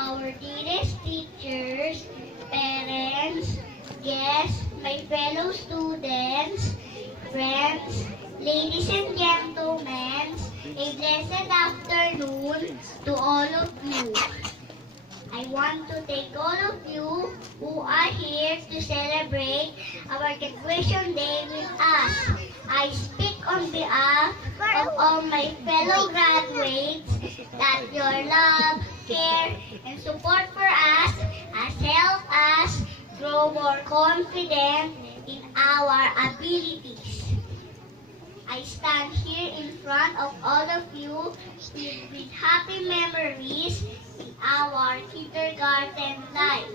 our dearest teachers, parents, guests, my fellow students, friends, ladies and gentlemen, a blessed afternoon to all of you. I want to thank all of you who are here to celebrate our graduation day with us. I speak on behalf of all my fellow graduates that your love, care, and support for us has helped us grow more confident in our abilities. I stand here in front of all of you with happy memories in our kindergarten life.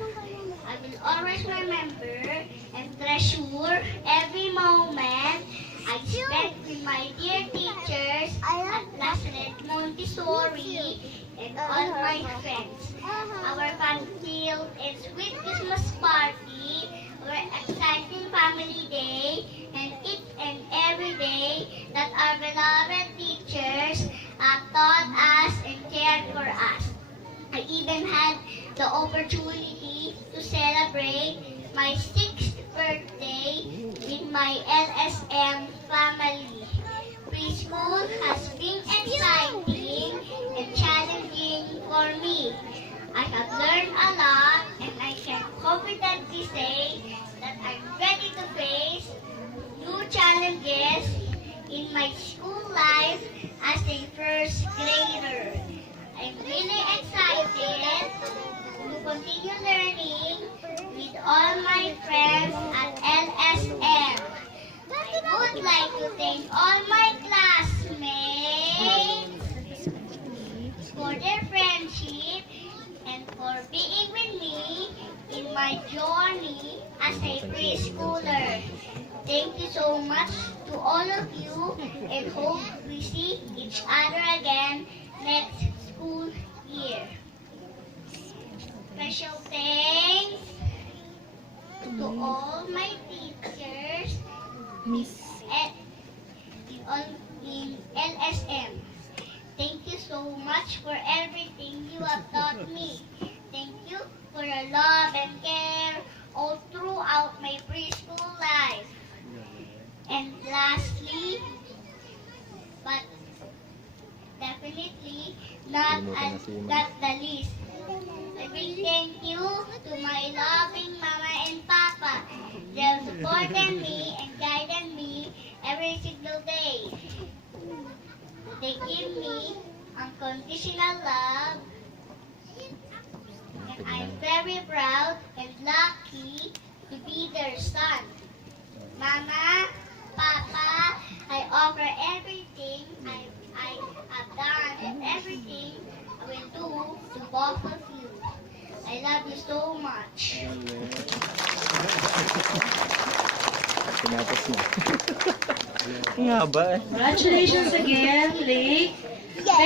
I will always remember and treasure every moment I spent with my dear teachers at Lazaret Montessori and all my friends. Our fun-filled and sweet Christmas party, our exciting family day, and each and every day that our beloved teachers have taught us and cared for us. I even had the opportunity to celebrate my 6th birthday with my LSM family. Preschool has been exciting and challenging for me. I have learned a lot and I can confidently say that I'm ready to face new challenges in my school life as a first grader. I'm really excited to continue learning with all my friends at LSM. I would like to thank all my classmates for their friendship and for being with me in my journey as a preschooler. Thank you so much to all of you and hope we see each other again next school year. Special thanks to all my teachers in LSM. Thank you so much for everything you have taught me. Thank you for your love and care all throughout my preschool life. And lastly, but definitely not the least, I will thank you to my loving mama and papa. They have supported me and guided me every single day. They give me unconditional love, and I'm very proud and lucky to be their son. Mama, Papa, I offer everything I have done and everything I will do to both of you. I love you so much. Tinapos na. Nga ba eh? Congratulations again, Blake.